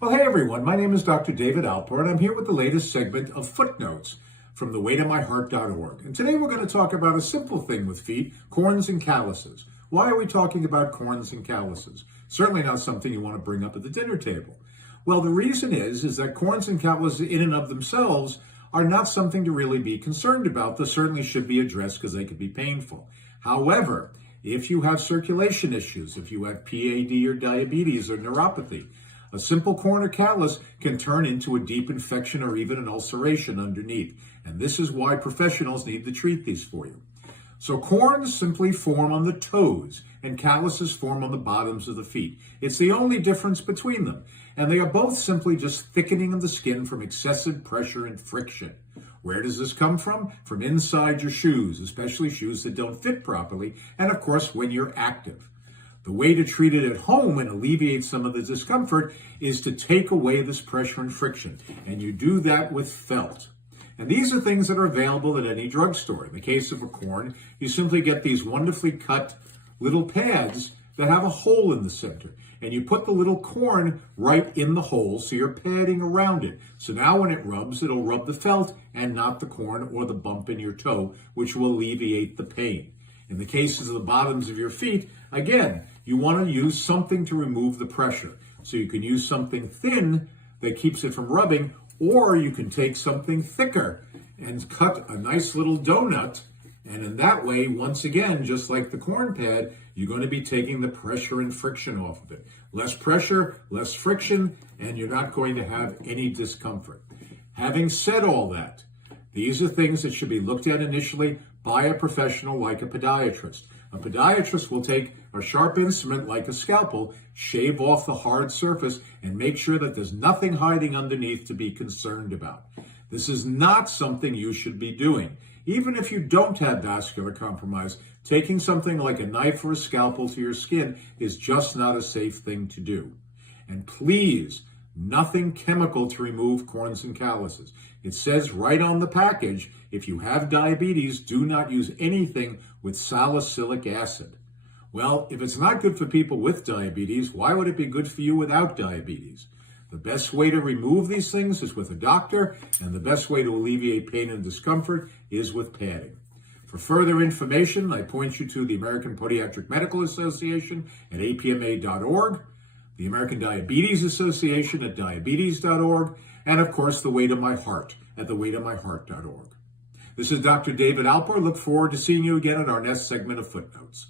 Well, hey everyone, my name is Dr. David Alper, and I'm here with the latest segment of FootNotes from theweightofmyheart.org. And today we're going to talk about a simple thing with feet, corns and calluses. Why are we talking about corns and calluses? Certainly not something you want to bring up at the dinner table. Well, the reason is that corns and calluses in and of themselves are not something to really be concerned about. They certainly should be addressed because they could be painful. However, if you have circulation issues, if you have PAD or diabetes or neuropathy, a simple corn or callus can turn into a deep infection or even an ulceration underneath. And this is why professionals need to treat these for you. So corns simply form on the toes and calluses form on the bottoms of the feet. It's the only difference between them. And they are both simply just thickening of the skin from excessive pressure and friction. Where does this come from? From inside your shoes, especially shoes that don't fit properly, and of course when you're active. The way to treat it at home and alleviate some of the discomfort is to take away this pressure and friction. And you do that with felt. And these are things that are available at any drugstore. In the case of a corn, you simply get these wonderfully cut little pads that have a hole in the center. And you put the little corn right in the hole, so you're padding around it. So now when it rubs, it'll rub the felt and not the corn or the bump in your toe, which will alleviate the pain. In the cases of the bottoms of your feet, again, you want to use something to remove the pressure. So you can use something thin that keeps it from rubbing, or you can take something thicker and cut a nice little donut. And in that way, once again, just like the corn pad, you're going to be taking the pressure and friction off of it. Less pressure, less friction, and you're not going to have any discomfort. Having said all that, these are things that should be looked at initially by a professional like a podiatrist. A podiatrist will take a sharp instrument like a scalpel, shave off the hard surface, and make sure that there's nothing hiding underneath to be concerned about. This is not something you should be doing. Even if you don't have vascular compromise, taking something like a knife or a scalpel to your skin is just not a safe thing to do. And please, nothing chemical to remove corns and calluses. It says right on the package, if you have diabetes, do not use anything with salicylic acid. Well, if it's not good for people with diabetes, why would it be good for you without diabetes? The best way to remove these things is with a doctor, and the best way to alleviate pain and discomfort is with padding. For further information, I point you to the American Podiatric Medical Association at apma.org, the American Diabetes Association at diabetes.org, and of course, The Weight of My Heart at theweightofmyheart.org. This is Dr. David Alper. Look forward to seeing you again in our next segment of FootNotes.